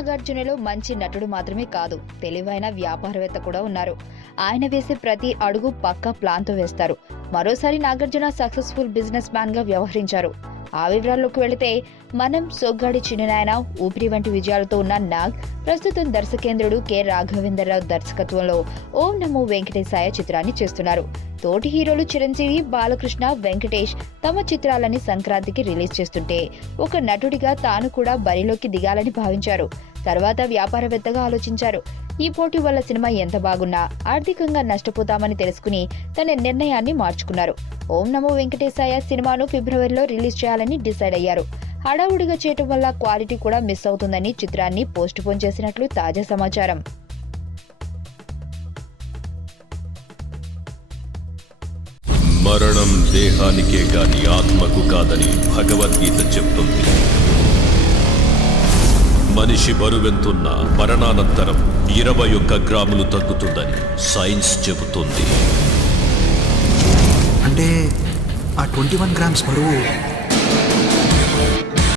నాగార్జునలో మంచి నటుడు మాత్రమే కాదు, తెలివైన వ్యాపారవేత్త కూడా ఉన్నారు. ఆయన వేసే ప్రతి అడుగు పక్కా ప్లాన్తో వేస్తారు. మరోసారి నాగార్జున సక్సెస్ఫుల్ బిజినెస్ మ్యాన్ గా వ్యవహరించారు. ఆ వివరాల్లోకి వెళితే మనం సొగ్గాడి చిన్ననాయన, ఊపిరి వంటి విజయాలతో ఉన్న నాగ్ ప్రస్తుతం దర్శకేంద్రుడు కె రాఘవేంద్రరావు దర్శకత్వంలో ఓం నమో వెంకటేశాయ చిత్రాన్ని చేస్తున్నారు. తోటి హీరోలు చిరంజీవి, బాలకృష్ణ, వెంకటేష్ తమ చిత్రాలని సంక్రాంతికి రిలీజ్ చేస్తుంటే ఒక నటుడిగా తాను కూడా బరిలోకి దిగాలని భావించారు. తర్వాత వ్యాపారవేత్తగా ఆలోచించారు. ఈ పోటీ వల్ల సినిమా ఎంత బాగున్నా ఆర్థికంగా నష్టపోతామని తెలుసుకుని తన నిర్ణయాన్ని మార్చుకున్నారు. ఓం నమో వెంకటేశాయ సినిమాను ఫిబ్రవరిలో రిలీజ్ చేయాలని డిసైడ్ అయ్యారు. హడావుడిగా చేయటం వల్ల క్వాలిటీ కూడా మిస్ అవుతుందని చిత్రాన్ని పోస్ట్ పోన్ చేసినట్లు తాజా సమాచారం. మరణం దేహానికే గాని ఆత్మకు కాదని భగవద్గీత చెప్తుంది. మనిషి బరువెంతున్నా మరణానంతరం 21 గ్రాములు తగ్గుతుందని సైన్స్ చెబుతుంది. అంటే ఆ 21 గ్రామ్స్ బరువు